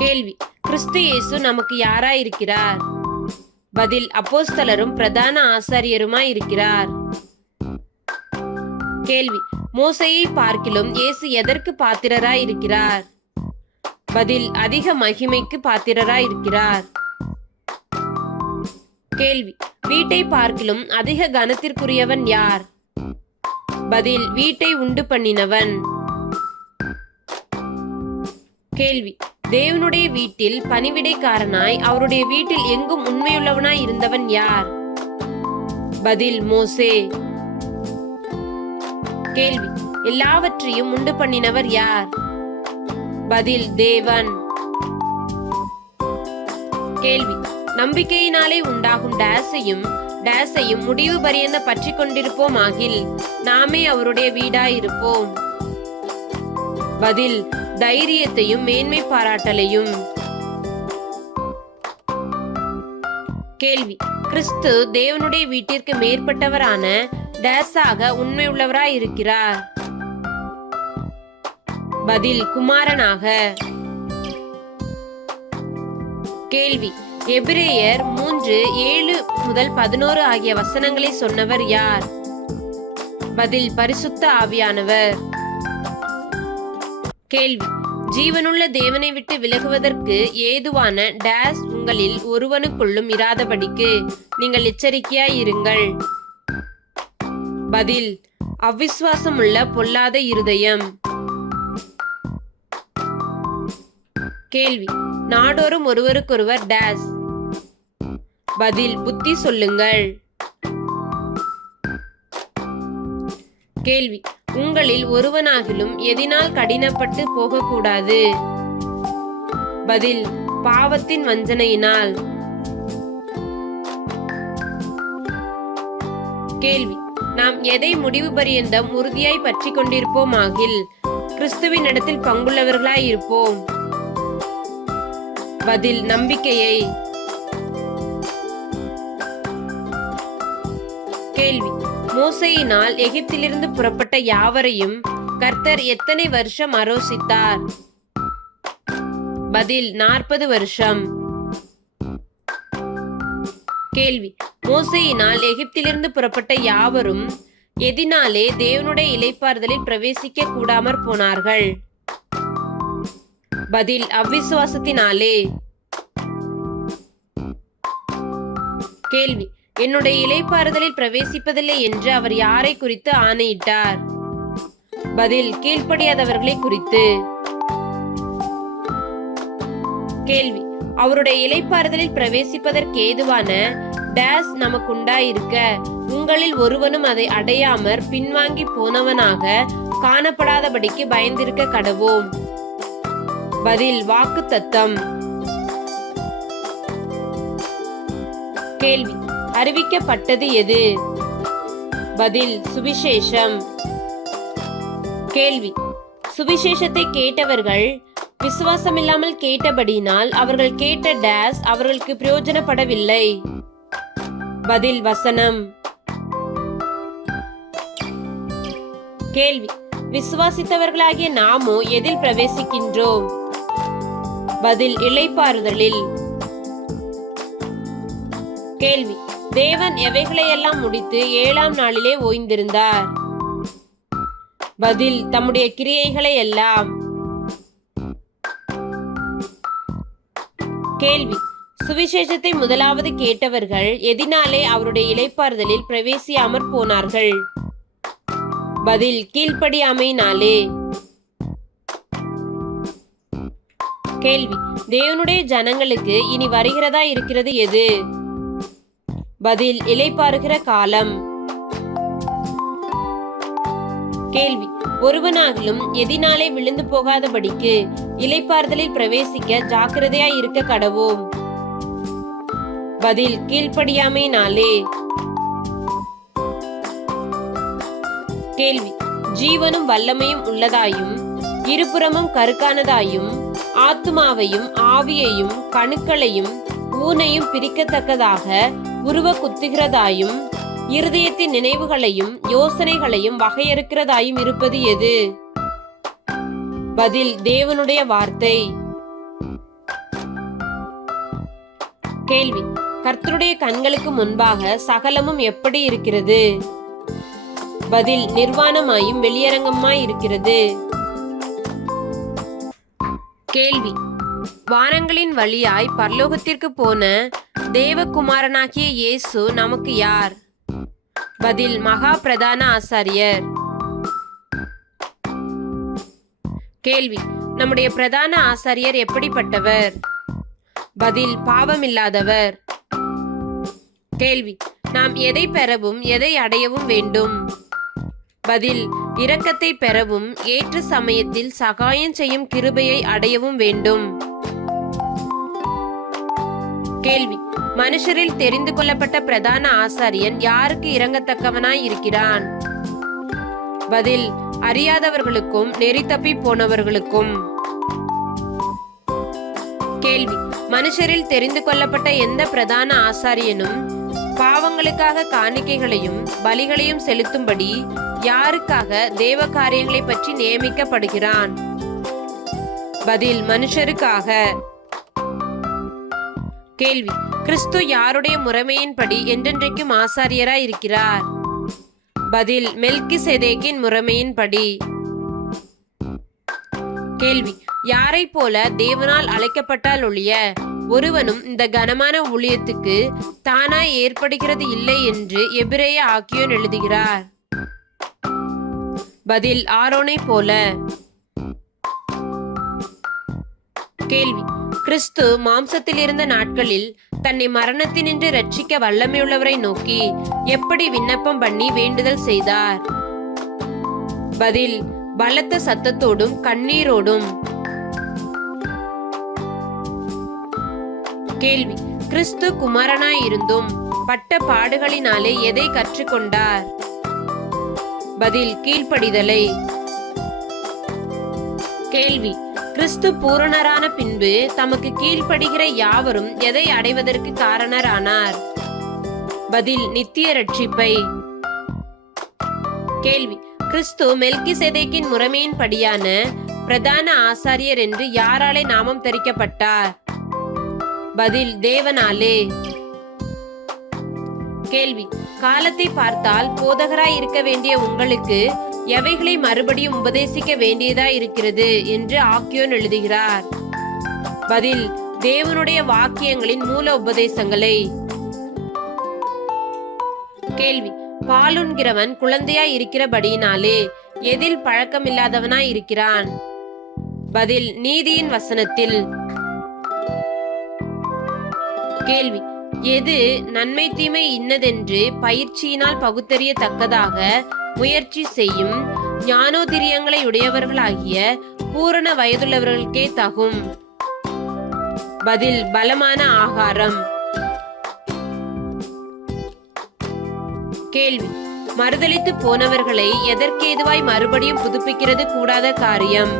கேள்வி: கிறிஸ்து இயேசு நமக்கு யாராயிருக்கிறார்? பதில்: அப்போஸ்தலரும் பிரதான ஆசாரியருமாய் இருக்கிறார். கேள்வி: மோசேயை பார்க்கிலும் இயேசு எதற்கு பாத்திரராய் இருக்கிறார்? பதில்: அதிக மகிமைக்கு பாத்திரராய் இருக்கிறார். கேள்வி: வீட்டை பார்க்கிலும் அதிக கனத்திற்குரியவன் யார்? பதில்: வீட்டை உண்டு பண்ணினவன். கேள்வி: தேவனுடைய வீட்டில் பணிவிடைக்காரனாய் அவருடைய வீட்டில் எங்கும் உண்மையுள்ளவனாய் இருந்தவன் யார்? பதில்: மோசே. கேள்வி: எல்லாவற்றையும் உண்டு பண்ணினவர் யார்? பதில்: தேவன். கேள்வி: நம்பிக்கையினாலே உண்டாகும் டேஸையும் முடிவு பரியந்த பற்றி கொண்டிருப்போம் ஆகில் நாமே அவருடைய வீடாயிருப்போம். பதில்: தைரியத்தையும் மேன்மை பாராட்டலையும். கேள்வி: கிறிஸ்து தேவனுடைய வீட்டிற்கு மேற்பட்டவரான டேஸாக உண்மை உள்ளவராய் இருக்கிறார்? பதில்: குமாரனாக. கேள்வி: எபிரேயர் 3:7-11 ஆகிய வசனங்களை சொன்னவர் யார்? பதில்: பரிசுத்த ஆவியானவர். கேள்வி: ஜீவனுள்ள தேவனை விட்டு விலகுவதற்கு ஏதுவான டேஸ் உங்களில் ஒருவனுக்குள்ளும் இராதபடிக்கு நீங்கள் எச்சரிக்கையாய் இருங்கள். பதில்: அவிசுவாசமுள்ள பொல்லாத இருதயம். கேள்வி: நாடோறும் ஒருவருக்கொருவர் டேஸ். பதில்: புத்தி சொல்லுங்கள். கேள்வி: உங்களில் ஒருவனாகிலும் எதினால் கடினப்பட்டு போகக்கூடாது. பதில்: பாவத்தின் வஞ்சனையினால். கேள்வி: நாம் எதை முடிவு பரியந்தம் உறுதியாய் பற்றி கொண்டிருப்போம் ஆகில் கிறிஸ்துவின் இடத்தில் பங்குள்ளவர்களாய் இருப்போம். பதில்: நம்பிக்கையை. கேள்வி: மோசேயினால் எகிப்திலிருந்து புறப்பட்ட யாவரையும் கர்த்தர் எத்தனை வருஷம் ஆரோசித்தார்? பதில்: 40 வருஷம். கேள்வி: மோசேயினால் எகிப்திலிருந்து புறப்பட்ட யாவரும் எதினாலே தேவனுடைய இளைப்பாறுதலில் பிரவேசிக்க கூடாமற் போனார்கள்? பதில்: அவ்விசுவாசத்தினாலே. கேள்வி: என்னுடைய இளைப்பாறுதலில் பிரவேசிப்பதில்லை என்று அவர் யாரை குறித்து ஆணையிட்டார்? பதில்: கீழ்ப்படியாதவர்களை குறித்து. கேள்வி: அவருடைய இளைப்பாறுதலில் பிரவேசிப்பதற்கு ஏதுவான டேஸ் நமக்குண்டாயிருக்க உங்களில் ஒருவனும் அதை அடையாமற் பின்வாங்கி போனவனாக காணப்படாதபடிக்கு பயந்திருக்க கடவோம். பதில்: வாக்குத்தத்தம். கேள்வி: அறிவிக்கப்பட்டது எது? பதில்: சுவிசேஷம். கேள்வி: சுவிசேஷத்தை கேட்டவர்கள் விசுவாசமில்லாமல் கேட்டபடியினால் அவர்கள் கேட்ட டேஸ் அவர்களுக்கு பிரயோஜனப்படவில்லை. பதில்: வசனம். கேள்வி: விசுவாசித்தவர்களாகிய நாமோ எதில் பிரவேசிக்கின்றோம்? பதில்: இளைப்பாறுதலில். கேள்வி: தேவன் எவைகளையெல்லாம் முடித்து 7ஆம் நாளிலே ஓய்ந்திருந்தார்? பதில்: தம்முடைய கிரியைகளை எல்லாம். கேள்வி: சுவிசேஷத்தை முதலாவது கேட்டவர்கள் எதினாலே அவருடைய இளைப்பாறுதலில் பிரவேசியாமற் போனார்கள்? பதில்: கீழ்ப்படியாமையினாலே. கேள்வி: தேவனுடைய ஜனங்களுக்கு இனி வருகிறதா இருக்கிறது எது? பதில்: இளைப்பாறுகிற காலம். கேள்வி: ஒருவனாகிலும் எதினாலே விழுந்து போகாதபடிக்கு இளைப்பாறுதலில் பிரவேசிக்க ஜாக்கிரதையாய் இருக்க கடவோம். பதில்: கீழ்ப்படியாமையினாலே. கேள்வி: ஜீவனும் வல்லமையும் உள்ளதாயும் இருபுறமும் கருக்கானதாயும் ஆத்துமாவையும் ஆவியையும் கணுக்களையும் ஊனையும் பிரிக்கத்தக்கதாக உருவ குத்துகிறதாயும் இருதயத்தின் நினைவுகளையும் யோசனைகளையும் வகையறுக்கிறதாயும் இருப்பது எது? பதில்: தேவனுடைய வார்த்தை. கேள்வி: கர்த்தருடைய கண்களுக்கு முன்பாக சகலமும் எப்படி இருக்கிறது? பதில்: நிர்வாணமாயும் வெளியரங்கமாய் இருக்கிறது. கேள்வி: வானங்களின் வழியாய் பரலோகத்திற்கு போன தேவகுமாரனாகிய இயேசு நமக்கு யார்? பதில்: மகா பிரதான ஆசாரியர். கேள்வி: நம்முடைய பிரதான ஆசாரியர் எப்படிப்பட்டவர்? பதில்: பாவமில்லாதவர். கேள்வி: நாம் எதை பெறவும் எதை அடையவும் வேண்டும்? பதில்: இரக்கத்தை பெறவும் ஏற்ற சமயத்தில் சகாயம் செய்யும் கிருபையை அடையவும் வேண்டும். கேள்வி: மனுஷரில் தெரிந்து கொள்ளப்பட்ட பிரதான ஆசாரியன் யாருக்கு இரங்கத்தக்கவனாய் இருக்கிறான்? பதில்: அறியாதவர்களுக்கும் நெறி தப்பி போனவர்களுக்கும். கேள்வி: மனுஷரில் தெரிந்து கொள்ளப்பட்ட எந்த பிரதான ஆசாரியனும் பாவங்களுக்காக காணிக்கைகளையும் பலிகளையும் செலுத்தும்படி யாருக்காக தேவ காரியங்களை பற்றி நியமிக்கப்படுகிறான்? பதில்: மனுஷருக்காக. கேள்வி: கிறிஸ்து யாருடைய முறைமையின்படி என்றென்றைக்கும் ஆசாரியராய் இருக்கிறார்? பதில்: மெல்கிசேதேக்கின் முறைமையின்படி. கேள்வி: யாரை போல தேவனால் அழைக்கப்பட்டால் ஒழிய ஒருவனும் இந்த கனமான ஊழியத்துக்கு தானாய் ஏற்படுகிறது இல்லை என்று எபிரேய ஆக்கியோன் எழுதுகிறார்? பதில்: ஆரோனை போல. கேள்வி: கிறிஸ்து மாம்சத்தில் இருந்த நாட்களில் தன்னை மரணத்தினின்று ரட்சிக்க வல்லமையுள்ளவரை நோக்கி எப்படி விண்ணப்பம் பண்ணி வேண்டுதல் செய்தார்? பதில்: பலத்த சத்தத்தோடும் கண்ணீரோடும். கேள்வி: கிறிஸ்து குமாரனாய் இருந்தும் பட்ட பாடுகளினாலே எதை கற்றுக்கொண்டார்? பதில்: கீழ்ப்படிதலை. கேள்வி: கிறிஸ்து பூரணரான பின்பு தமக்கு கீழ்ப்படுகிற யாவரும் எதை அடைவதற்கு காரணரானார்? பதில்: நித்திய ரட்சிப்பை. கேள்வி: கிறிஸ்து மெல்கிசேதேக்கின் முறைமையின்படியான பிரதான ஆசாரியர் என்று யாராலே நாமம் தரிக்கப்பட்டார்? பதில்: தேவனாலே. கேள்வி: காலத்தை பார்த்தால் போதகராய் இருக்க வேண்டிய உங்களுக்கு எவைகளை மறுபடியும் உபதேசிக்க வேண்டியதாய் இருக்கிறது என்று ஆக்கியோன் எழுதுகிறார்? பதில்: தேவனுடைய வாக்கியங்களின் மூல உபதேசங்களை. கேள்வி: பாலுண்கிறவன் குழந்தையாய் இருக்கிறபடியினாலே எதில் பழக்கமில்லாதவனாய் இருக்கிறான்? பதில்: நீதியின் வசனத்தில். கேள்வி: எது நன்மை தீமை இன்னதென்று பயிற்சியினால் பகுத்தறியத்தக்கதாக முயற்சி செய்யும் ஞானோதிரியங்களை உடையவர்களாகிய பூரண வயதுள்ளவர்களுக்கே தகும்? பதில்: பலமான ஆகாரம். கேள்வி: மறுதலித்து போனவர்களை எதற்கேதுவாய் மறுபடியும் புதுப்பிக்கிறது கூடாத காரியம்?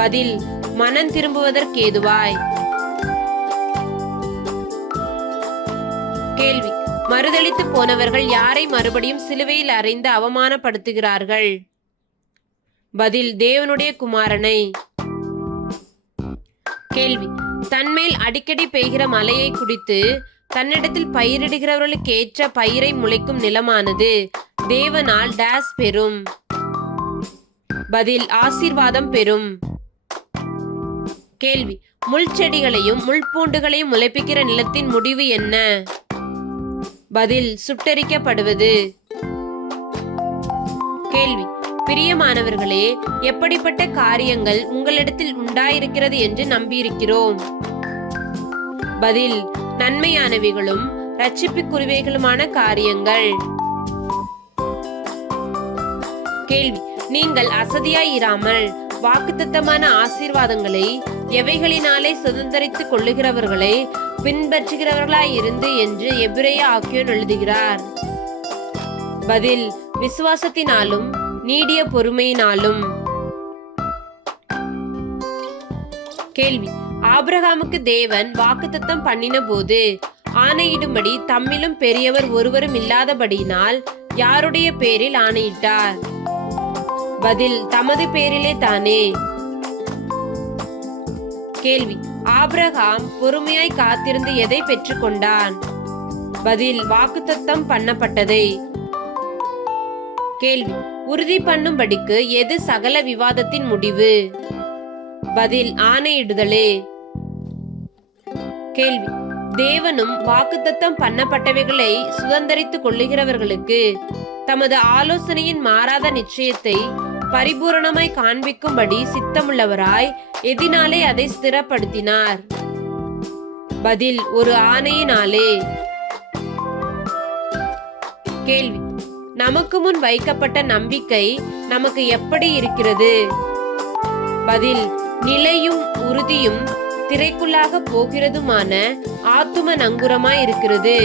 பதில்: மனம் திரும்புவதற்கேதுவாய். கேள்வி: மறுதலித்து போனவர்கள் யாரை மறுபடியும் சிலுவையில் அறைந்து அவமானப்படுத்துகிறார்கள்? பதில்: தேவனுடைய குமாரனை. கேள்வி: தன்மேல் அடிக்கடி பெய்கிற மழையை குடித்து தன்னிடத்தில் பயிரிடுகிறவர்களுக்கு ஏற்ற பயிரை முளைக்கும் நிலமானது தேவனால் டேஸ் பெறும்? பதில்: ஆசீர்வாதம் பெறும். கேள்வி: முள் செடிகளையும் முள்பூண்டுகளையும் முளைப்பிக்கிற நிலத்தின் முடிவு என்ன? பதில்: சுட்டெரிக்கப்படுவது. கேள்வி: பிரியமானவர்களே, எப்படிப்பட்ட காரியங்கள் உங்களிடத்தில் உண்டாயிருக்கிறது என்று நம்பியிருக்கிறோம்? பதில்: நன்மையானவைகளும் இரட்சிப்புக்குரியவைகளுமான காரியங்கள். கேள்வி: நீங்கள் அசதியாயிராமல் வாக்குத்தத்தமான ஆசீர்வாதங்களை எவைகளினாலே சுதந்தரித்துக் கொள்ளுகிறவர்களை பின்பற்றுகிறவர்களாயிருந்து என்று எபிரேய ஆக்கியோன் எழுதுகிறார்? பதில்: விசுவாசத்தினாலும் நீடிய பொறுமையினாலும். கேள்வி: ஆபிரகாமுக்கு தேவன் வாக்குத்தத்தம் பண்ணின போது ஆணையிடும்படி தம்மிலும் பெரியவர் ஒருவரும் இல்லாதபடியினால் யாருடைய பேரில் ஆணையிட்டார்? பதில்: தமது பேரிலே தானே. கேள்வி: ஆபிரகாம் பொறுமையாய் காத்திருந்து எதை பெற்றுக்கொண்டான்? பதில்: வாக்குத்தத்தம் பண்ணப்பட்டதை. கேள்வி: உறுதி பண்ணும்படிக்கு எது சகல விவாதத்தின் முடிவு? பதில்: ஆணையிடுதலே. கேள்வி: தேவனும் வாக்குத்தத்தம் பண்ணப்பட்டவைகளை சுதந்தரித்துக் கொள்ளுகிறவர்களுக்கு தமது ஆலோசனையின் மாறாத நிச்சயத்தை பரிபூரணமாய் காண்பிக்கும்படி சித்தமுள்ளவராய் எதினாலே அதை ஸ்திரப்படுத்தினார்? பதில்: ஒரு ஆணையினாலே. கேள்வி: நமக்கு முன் வைக்கப்பட்ட நம்பிக்கை நமக்கு எப்படி இருக்கிறது? பதில்: நிலையும் உறுதியும் திரைக்குள்ளாக போகிறதுமான ஆத்தும நங்குரமாய் இருக்கிறது.